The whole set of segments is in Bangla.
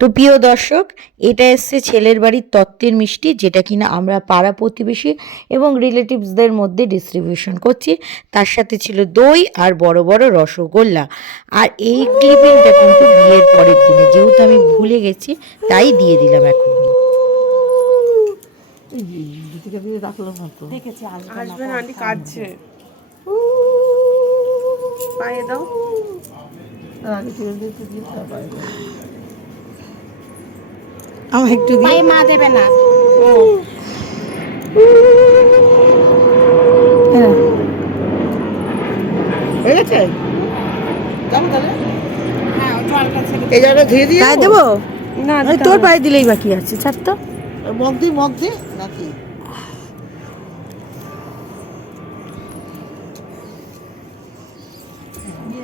তো প্রিয় দর্শক এটা এসছে ছেলের বাড়ির তত্ত্বের মিষ্টি যেটা কিনা আমরা পাড়া প্রতিবেশী এবং রিলেটিভসদের মধ্যে ডিস্ট্রিবিউশন করছি। তার সাথে ছিল দই আর বড় বড় রসগোল্লা। আর এই ক্লিপিংটা কিন্তু বিয়ের পরের দিনে যেহেতু আমি ভুলে গেছি তাই দিয়ে দিলাম এখন। দাও। আমার একটু দিয়ে পায়ে মা দেবে না হয়ে গেছে যাব তাহলে হ্যাঁ ও জলটা ছেড়ে এই জায়গাটা ধুয়ে দিয়ে গায়ে দেবো না তোর পায়ে দিলেই বাকি আছে ছাড় তো মগ দি মগ দি নাকি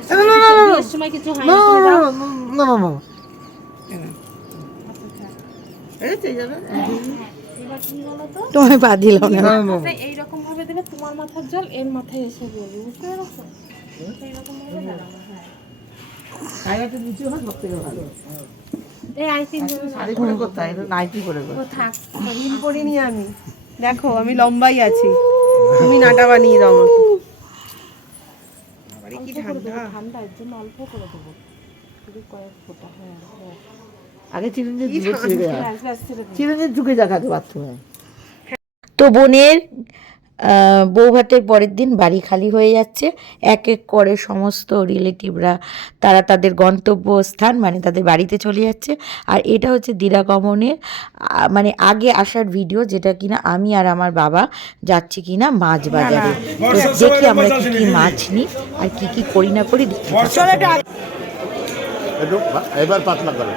না, না, না, না, না, হয় না, না তুমি না, দাও। না, না, না, না। এই যে, এই জায়গাটা? এবার কি বলো তো তোমায় পা দিলাম না। না, না, না। মাথায় এইরকম ভাবে দেবে তোমার মাথার জল এর মাথায় এসে পড়বে বুঝতে পেরেছ? এইরকম ভাবে দাঁড়ানো হ্যাঁ। জায়গাটা নিচু হয়, সব থেকে ভালো। এই আই তিনজন শাড়ি নাইটি করতে থাক। করিনি আমি। দেখো আমি লম্বাই আছি। তুমি নাটা বানিয়ে দাও আমাকে। কি ঠান্ডা। ঠান্ডা এর জন্য অল্প করে দেবো। শুধু কয়েক ফোঁটা হ্যাঁ হ্যাঁ। আগে চিরঞ্জিত ঢুকে বাথরুমে তো বোনের বৌভাতের পরের দিন বাড়ি খালি হয়ে যাচ্ছে। এক এক করে সমস্ত রিলেটিভরা তারা তাদের গন্তব্যস্থান মানে তাদের বাড়িতে চলে যাচ্ছে। আর এটা হচ্ছে দিরাগমনের মানে আগে আসার ভিডিও যেটা কিনা আমি আর আমার বাবা যাচ্ছি কিনা মাছ বাজারে। তো দেখি আমরা কি কি মাছ নিই আর কি কি করি না করি দেখি। এবার পাতলা করেন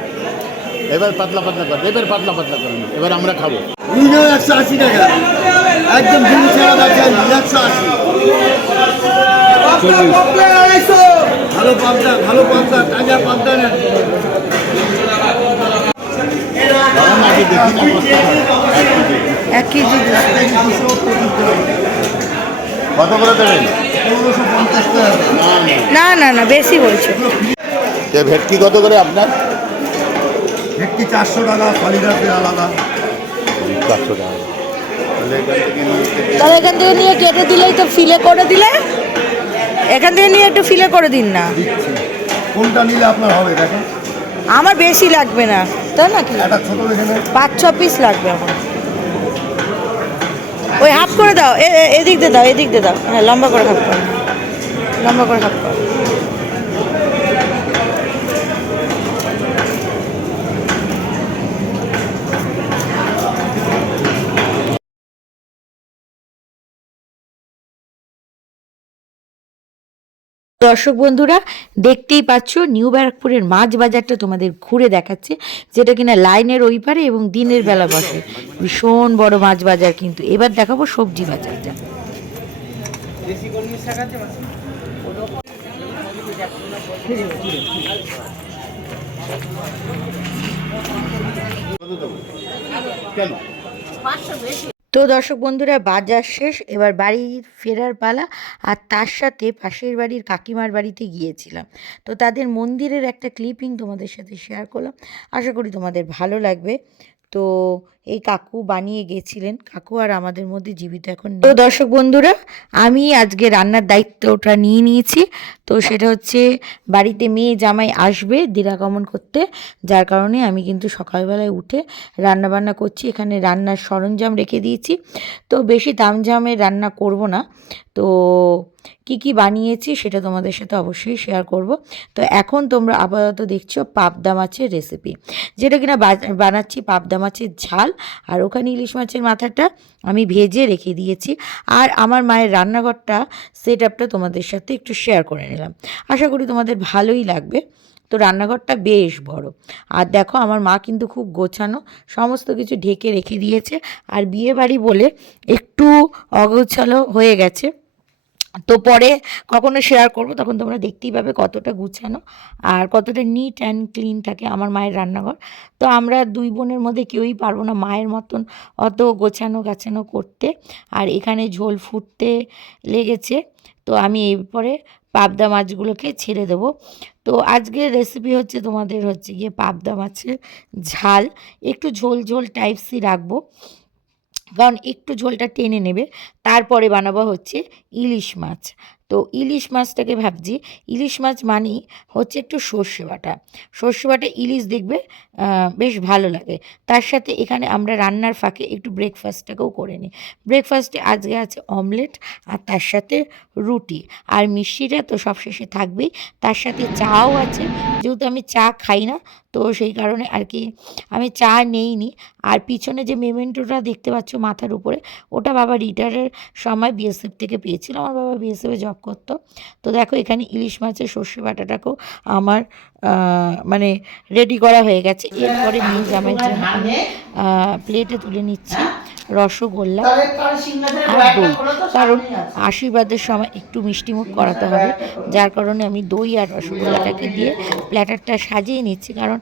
এবার পাতলা পাতলা করেন এবার পাতলা পাতলা করেন এবার আমরা খাব। একশো আশি টাকা। একদম একশো আশি। ভালো পাবদা ভালো পাবদা তাজা পাবদা না এক কেজি। কত করে দেবেন? না না। না না না বেশি বলছো। ভেটকি কত করে আপনার? একটি চারশো টাকা ফালিদাতে আলাদা। চারশো টাকা। তাহলে এখান থেকে নিয়ে কেটে দিলেই তো ফিলে করে দিলে? এখান থেকে নিয়ে একটু ফিলে করে দিন না। কোনটা নিলে আপনার হবে দেখেন। আমার বেশি লাগবে না তাই দেখে নেন। পাঁচ ছ পিস লাগবে আমার। ওই হাফ করে দাও এদিক দিয়ে দাও এদিক দিয়ে দাও। হ্যাঁ লম্বা করে হাফ করো লম্বা করে হাফ করো দর্শক বন্ধুরা দেখতেই পাচ্ছ নিউ ব্যারাকপুরের মাছ বাজারটা তোমাদের ঘুরে দেখাচ্ছে যেটা কিনা লাইনের ওই পারে এবং দিনের বেলা বসে। ভীষণ বড় মাছ বাজার কিন্তু। এবার দেখাবো সবজি বাজারটা কেন? তো দর্শক বন্ধুরা, বাজার শেষ। এবার বাড়ির ফেরার পালা আর তার সাথে পাশের বাড়ির কাকিমার বাড়িতে গিয়েছিলাম। তো তাদের মন্দিরের একটা ক্লিপিং তোমাদের সাথে শেয়ার করলাম। আশা করি তোমাদের ভালো লাগবে। তো এই কাকু বানিয়ে গেছিলেন। কাকু আর আমাদের মধ্যে জীবিত এখন তো দর্শক বন্ধুরা, আমি আজকে রান্নার দায়িত্বটা নিয়ে নিয়েছি। তো সেটা হচ্ছে, বাড়িতে মেয়ে জামাই আসবে দিরাগমন করতে। যার কারণে আমি কিন্তু সকালবেলায় উঠে রান্না বান্না করছি। এখানে রান্নার সরঞ্জাম রেখে দিয়েছি। তো বেশি তামঝামের রান্না করব না। তো কি কি বানিয়েছি সেটা তোমাদের সাথে অবশ্যই শেয়ার করব। তো এখন তোমরা আপাতত দেখছ পাবদা মাছের রেসিপি যেটা কিনা বানাচ্ছি পাবদা মাছের ঝাল। আর ওখানে ইলিশ মাছের মাথাটা আমি ভেজে রেখে দিয়েছি। আর আমার মায়ের রান্নাঘরটা সেট আপটা তোমাদের সাথে একটু শেয়ার করে নিলাম। আশা করি তোমাদের ভালোই লাগবে। তো রান্নাঘরটা বেশ বড়। আর দেখো আমার মা কিন্তু খুব গোছানো, সমস্ত কিছু ঢেকে রেখে দিয়েছে। আর বিয়ে বাড়ি বলে একটু অগোছালো হয়ে গেছে। তো পরে কখনো শেয়ার করব, তখন তোমরা দেখতেই পাবে কতটা গুছানো আর কতটা নিট অ্যান্ড ক্লিন থাকে আমার মায়ের রান্নাঘর। তো আমরা দুই বোনের মধ্যে কেউই পারব না মায়ের মতন অত গোছানো গাছানো করতে আর এখানে ঝোল ফুটতে লেগেছে। তো আমি এরপরে পাবদা মাছগুলোকে ছেড়ে দেবো। তো আজকের রেসিপি হচ্ছে তোমাদের হচ্ছে গিয়ে পাবদা মাছের ঝাল। একটু ঝোল ঝোল টাইপসই রাখব। কারণ একটু ঝোলটা টেনে নেবে। তারপরে বানাবো হচ্ছে ইলিশ মাছ। তো ইলিশ মাছটাকে ভাবছি। ইলিশ মাছ মানেই হচ্ছে একটু সর্ষে বাটা। সর্ষে বাটা ইলিশ দেখবে বেশ ভালো লাগে। তার সাথে এখানে আমরা রান্নার ফাঁকে একটু ব্রেকফাস্টটাকেও করে নিই। ব্রেকফাস্টে আজকে আছে অমলেট আর তার সাথে রুটি। আর মিষ্টিটা তো সবশেষে থাকবেই। তার সাথে চাও আছে। যেহেতু আমি চা খাই না, তো সেই কারণে আর কি আমি চা নেইনি। আর পিছনে যে মেমেন্টোটা দেখতে পাচ্ছ মাথার উপরে, ওটা বাবা রিটায়ারের সময় বিএসএফ থেকে পেয়েছিল। আমার বাবা বিএসএফে জব করতো। তো দেখো এখানে ইলিশ মাছের সর্ষে বাটাটাকেও আমার মানে রেডি করা হয়ে গেছে। এরপরে নিয়ে জামাই জন্য প্লেটে তুলে নিচ্ছি। রসগোল্লা। আর দই। কারণ আশীর্বাদের সময় একটু মিষ্টিমুখ করাতে হবে যার কারণে আমি দই আর রসগোল্লাটাকে দিয়ে প্ল্যাটারটা সাজিয়ে নিচ্ছি। কারণ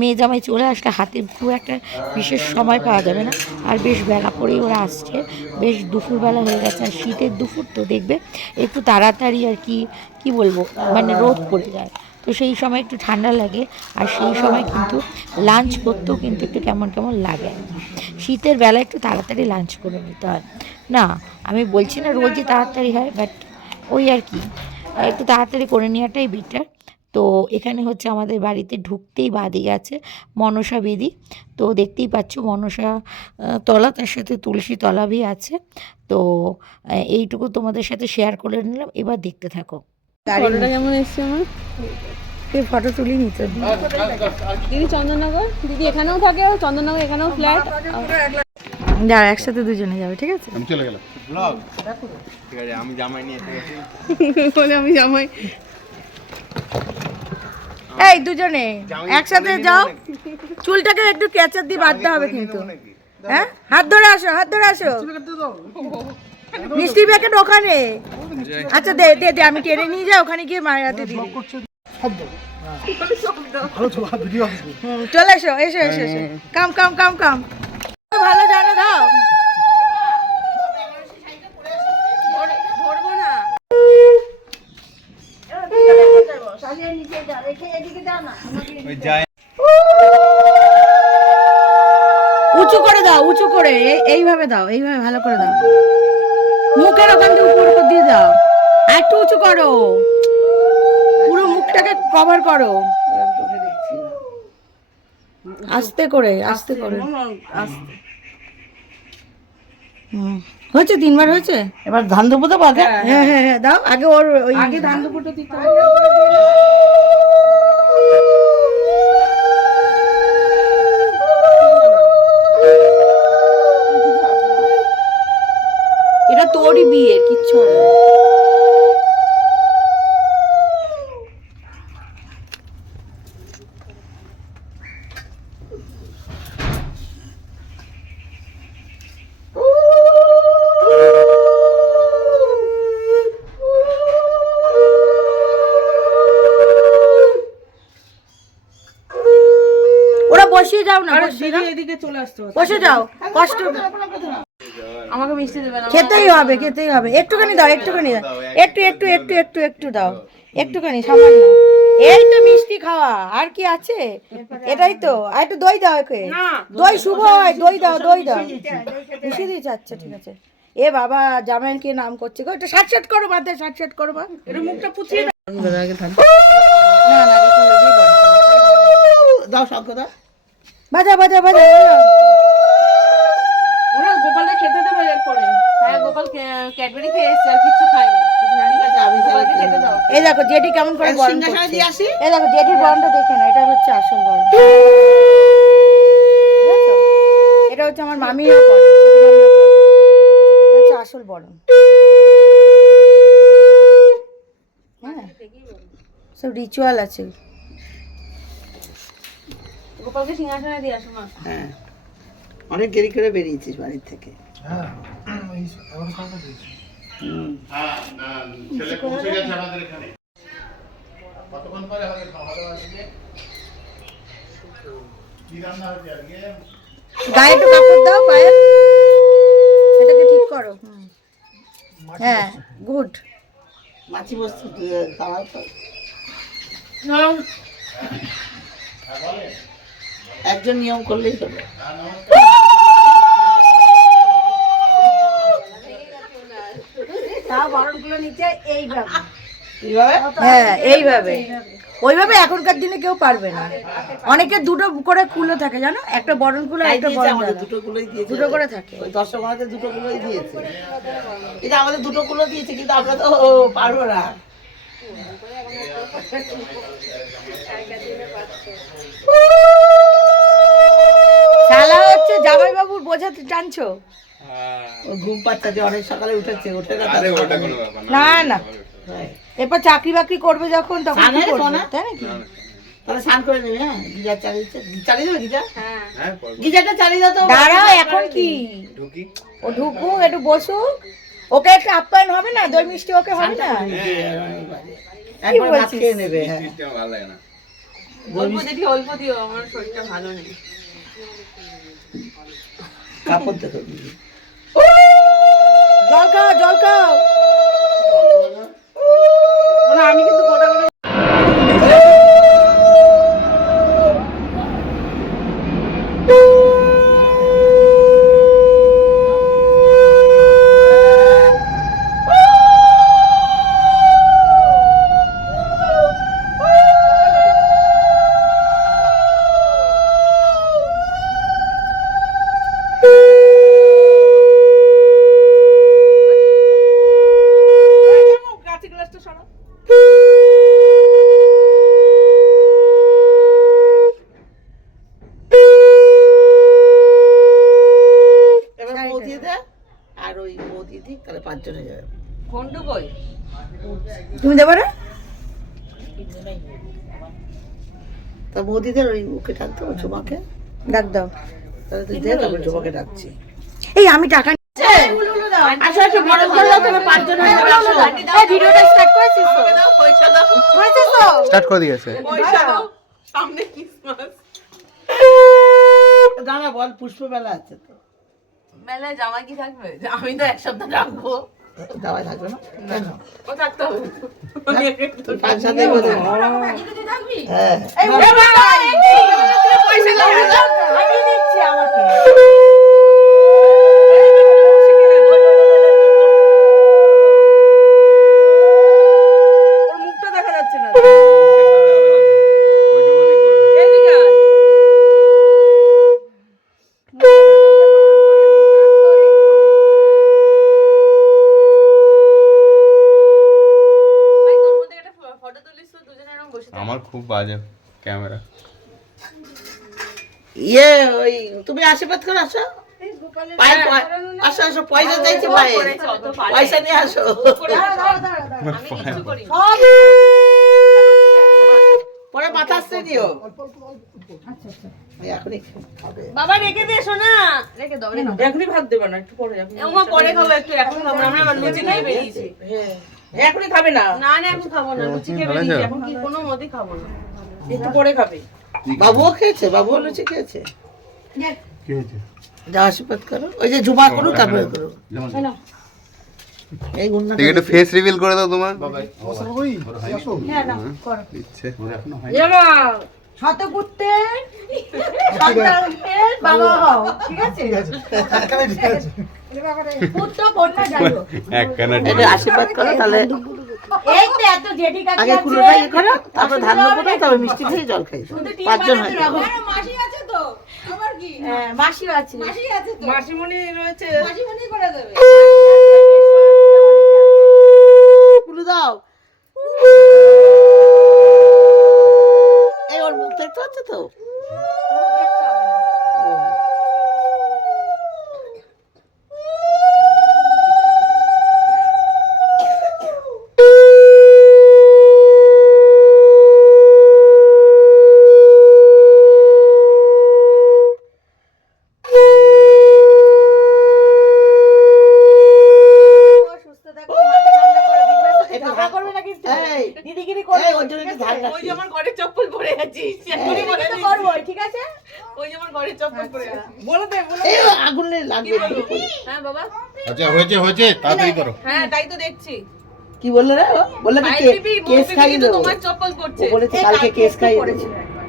মেয়ে জামাই চলে আসলে হাতে খুব একটা বিশেষ সময় পাওয়া যাবে না। আর বেশ বেলা করেই ওরা আসছে। বেশ দুপুরবেলা হয়ে গেছে। আর শীতের দুপুর তো দেখবে একটু তাড়াতাড়ি আর কি কি বলব মানে রোদ পড়ে যায়। তো সেই সময় একটু ঠান্ডা লাগে, আর সেই সময় কিন্তু লাঞ্চ করতেও কিন্তু একটু কেমন কেমন লাগে। শীতের বেলা একটু তাড়াতাড়ি লাঞ্চ করে নিতে হয়। না, আমি বলছি না রোজই তাড়াতাড়ি হয় বাট ওই আর কি। একটু তাড়াতাড়ি করে নেওয়াটাই বেটার তো এখানে হচ্ছে আমাদের বাড়িতে ঢুকতেই বাদি আছে মনসা বেদি তো দেখতেই পাচ্ছ মনসা তলা, তার সাথে তুলসী তলাভি আছে। তো এইটুকু তোমাদের সাথে শেয়ার করে নিলাম, এবার দেখতে থাকো। ফটোটা কেমন এসছে আমার? ফটো তুলি নিতে দিদি চন্দননগর? দিদি এখানেও থাকে ও চন্দননগর এখানেও ফ্ল্যাট যারা একসাথে দুজনে যাবে ঠিক আছে? আমি চলে গেলাম। বলে আমি জামাই। এই দুজনে একসাথে যাও। চুলটাকে একটু ক্যাচার দিয়ে বাঁধতে হবে কিন্তু। হ্যাঁ? হাত ধরে আসো হাত ধরে আসো। মিষ্টি প্যাকেট ওখানে। আচ্ছা দে দে দে, আমি টেনে নিয়ে যাই, ওখানে গিয়ে মায়ের হাতে দিই। চলে এসো এসো এসো এসো। কাম কাম কাম কাম। ভালো জানো, দাও। উঁচু করে দাও, উঁচু করে। এই- এইভাবে দাও, এইভাবে ভালো করে দাও। মুখের ওখান থেকে উপর উপর দিয়ে দাও। আর একটু উঁচু করো। পুরো মুখটাকে কভার করো। আস্তে করে আস্তে করে। হুম। হয়েছে? তিনবার হয়েছে? এবার ধান দেবো তো বাদে হ্যাঁ হ্যাঁ হ্যাঁ দাও। আগে ওর ওই আগে ধান দুপুরটা দিতে এটা তোরই বিয়ের কিচ্ছু না। ওরা বসিয়ে যাও না বসিয়ে যাও। এদিকে চলে আসতো বসে যাও কষ্ট আমাকে মিষ্টি দেবে না খেতেই হবে খেতেই হবে। একটুখানি দাও একটুখানি দাও। একটু একটু একটু একটু একটু দাও। একটুখানি সামান্য। এই তো মিষ্টি খাওয়া আর কি আছে? এটাই তো। আর একটু দই দাও একে। দই শুভ হয় দই দাও দই দাও। মিশিয়ে দিয়েছে আচ্ছা ঠিক আছে। এ বাবা জামাইয়ের কি নাম করছে গো? এটা ষাট ষাট করো বাদ ষাট ষাট করো বা এটা মুখটা পুছিয়ে দাও। দাও শঙ্খ দাও। বাজা বাজা বাজা বাজা। ওরা গোপালকে হ্যাঁ গোপাল ক্যাডবেরি খেয়ে এসছে আর কিছু খায়নি। গোপালকে এই দেখো জেঠি কেমন করে বরণ করছে। এই দেখো জেঠির বরণটা দেখে না এটা হচ্ছে আসল বরণ? এটা হচ্ছে আমার মামিও করে এটা হচ্ছে আসল বরণ হ্যাঁ সব রিচুয়াল আছে। গোপালকে সিংহাসনে দিয়ে আসো মা। হ্যাঁ। অনেক দেরি করে বেরিয়েছিস বাড়ির থেকে। হ্যাঁ। ছেলে পৌঁছে গেছে আমাদের এখানে। কতক্ষণ পরে হবে খাওয়া দাওয়া আজকে? কি রান্না হয়েছে আজকে? গায়ে একটু কাপড় দাও পায়ে। এটাকে ঠিক করো। হুম। হ্যাঁ গুড। মাছি বস্তু দাঁড়াও তো। একজন নিয়ম করলেই হবে হ্যাঁ এইভাবে। ওইভাবে এখনকার দিনে কেউ পারবে না। অনেকে দুটো করে কুলো থাকে জানো? একটা বরণ কুলো আর একটা দিয়েছে বরণ দুটো গুলোই দিয়েছে। দুটো করে থাকে। ওই দর্শক আমাদের দুটো গুলোই দিয়েছে। কিন্তু আমাদের দুটো গুলো দিয়েছে কিন্তু আমরা তো পারব না। হচ্ছে জামাই বাবুর বোঝাতে টানছো ও ঘুম পাচ্ছে যে অনেক সকালে উঠেছে উঠে না আরে তারপর ওটা কোনো ব্যাপার না। না না। এরপর চাকরি বাকরি করবে যখন তখন কি করবে? তাই নাকি? তাহলে স্নান করে নেবে হ্যাঁ? গিজার চালিয়ে চালিয়ে দেবে গিজার হ্যাঁ। গিজারটা চালিয়ে দাও তো দাঁড়াও এখন কি? ঢুকি। ও ঢুকুক একটু বসুক। ওকে একটু আপ্যায়ন হবে না? দই মিষ্টি ওকে হবে না? একবার ভাত খেয়ে নেবে হ্যাঁ। মিষ্টি আমার ভালো লাগে না। অল্প দিদি অল্প দিও আমার শরীরটা ভালো নেই। কাপড় দেখো। জল খাও জল খাও আমি কিন্তু গোটা গোটা কাঁচি গ্লাসটা সরাও এবার বউ দিয়ে দে আর ওই বউ দিয়ে পাঁচজনে যাবে। ফোনটু কই? তুমি দেবে না? তা বৌদিদের ওই ওকে ডাকতে হবে ঝুমাকে ডাক দাও। তাহলে তুই দে তারপর ঝুমাকে ডাকছি। এই আমি টাকা আসো একটু বড় করলেও তুমি পাঁচজন হয়ে যাবে আসো। এই ভিডিওটা স্টার্ট করেছিস তো? দাও পয়সা দাও। স্টার্ট করে দিয়েছে। পয়সা দাও। সামনে ক্রিসমাস দাঁড়া বল পুষ্প মেলা আছে তো। মেলায় জামাই কি থাকবে? আমি তো এক সপ্তাহ রাখব দাওয়াই থাকবে না? কেন? ও থাকতে হবে। তুই সাথে বলে। হ্যাঁ পয়সা আমি দিচ্ছি আমাকে ওর মুখটা দেখা যাচ্ছে না ওইটুকুনি করবে। এদিকে আয়। ভাই, তোর মধ্যে একটা ফ- photo তুলিস তো, দুজনে এরকম বসে থাকি। আমার খুব বাজে ক্যামেরা। ইয়ে ওই তুমি আশীর্বাদ করে আসো। আসো আসো পয়সা চাইছে অত পারে। পয়সা নিয়ে আসো। আমি কিচ্ছু করি না। পরে মাথা আসতে দিও। এই এখনই খাবে। বাবা রেখে দে শোনা রেখে দাও এখনই ভাত দেবে না একটু পরে পরে খাব একটু এখন খাব আমরা লুচি বেরিয়েছি। এখনই খাবে না? না না আমি খাব না। লুচি খেয়ে বেরিয়েছি। এখন কি কোনো মতে খাব না। একটু পরে খাবে। বাবুও খেয়েছে বাবুও লুচি খেয়েছে। যা আশীর্বাদ করো। ওই যে জুমা করো তারপরে করো। এই গুণ একটু ফেস রিভিল করে দাও তোমার। ইচ্ছে। শতপুত্রের সন্তানের বাবা হও ঠিক আছে? পুত্র কন্যা যাই হোক। একখানা এটা আশীর্বাদ করো তাহলে এই তো এত জেঠি কাকি আগে আছে। কুলোটা ইয়ে করো তারপর ধান তারপর মিষ্টি খেয়ে জল খাই। পাঁচজন হয়ে। যাবে হ্যাঁ, মাসিও আছে। মাসিমণি রয়েছে। কুলু দাও। মুখ তো সুস্থ থাকো, মাথা ঠান্ডা করো, দিদিভাই সাথে একটু ঝগড়া ধান- করবে না কিন্তু। এই দিদিগিরি করবে, এই, ওর জন্য ঠিক একটু আছে? ধান ওই যে আমার ঘরের চপ্পল পরে আছিস এখনই তো ঠিক আছে? ওই যে আমার ঘরের চপ্পল পরে আছে। বলে দে বলে এই লাগবে। হ্যাঁ বাবা। আচ্ছা হয়েছে হয়েছে তাড়াতাড়ি করো। হ্যাঁ তাই তো দেখছি। কি বললে রে ও? বললে কি কেস তোমার চপ্পল পড়ছে বলেছে কালকে কেস দেবো।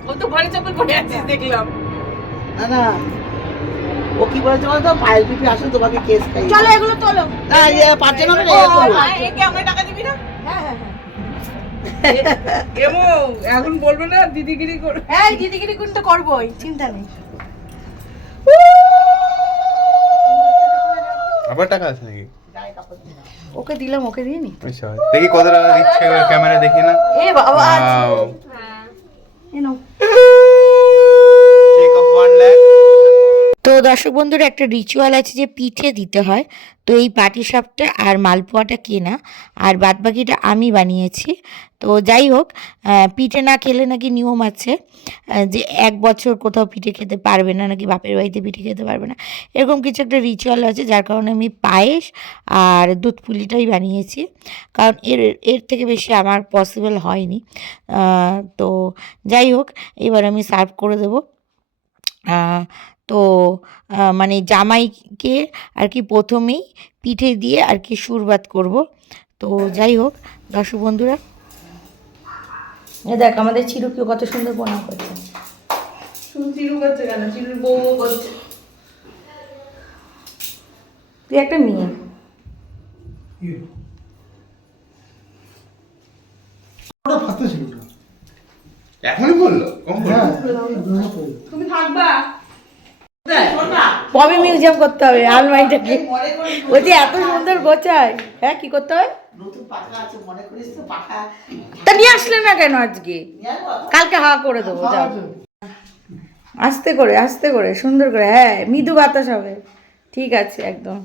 ও তো ঘরে চপ্পল পরে আছিস দেখলাম। না না। ও কি বলেছে বলতো? পায়েল পিপি আসলে তোমাকে কেস খাইয়ে চলো এগুলো তোলো। না ইয়ে পারছে না রে। একে আমরা টাকা দিবি না? এমো এখন বলবে না দিদিগিরি করে। হ্যাঁ দিদিগিরি কিন্তু করবোই? চিন্তা নেই। আবার টাকা আছে নাকি? ওকে দিলাম ওকে দিয়ে নি আচ্ছা দেখি কত টাকা দিচ্ছে ক্যামেরা দেখি না। এ বাবা Wow. এ নাও। দর্শক বন্ধুরা, একটা রিচুয়াল আছে যে পিঠে দিতে হয়। তো এই পাটিসাপটা আর মালপোয়াটা কেনা, আর বাদবাকিটা আমি বানিয়েছি। তো যাই হোক পিঠে না খেলে নাকি নিয়ম আছে যে এক বছর কোথাও পিঠে খেতে পারবে না, নাকি বাপের বাড়িতে পিঠে খেতে পারবে না। এরকম কিছু একটা রিচুয়াল আছে, যার কারণে আমি পায়েস আর দুধ পুলিটাই বানিয়েছি। কারণ এর এর থেকে বেশি আমার পসিবল হয়নি। তো যাই হোক, এবার আমি সার্ভ করে দেবো। তো মানে জামাইকে আর কি প্রথমেই পিঠে দিয়ে আর কি সুরবাত করব। তো যাই হোক দর্শক বন্ধুরা। দেখ আমাদের চিরুকিও কত সুন্দর প্রণাম করছে। চিরু করছে কেন? চিরুর বউ বউ করছে। তুই একটা মেয়ে। এখনই বলল। তুমি থাকবা? পবে মিউজিয়াম করতে হবে আলমারিটাকে বলছি এত সুন্দর গোছায়। হ্যাঁ কি করতে করিস তো নিয়ে আসলে না কেন আজকে? কালকে হাওয়া করে দেবো যাও। আস্তে করে আস্তে করে সুন্দর করে হ্যাঁ মৃদু বাতাস হবে। ঠিক আছে একদম।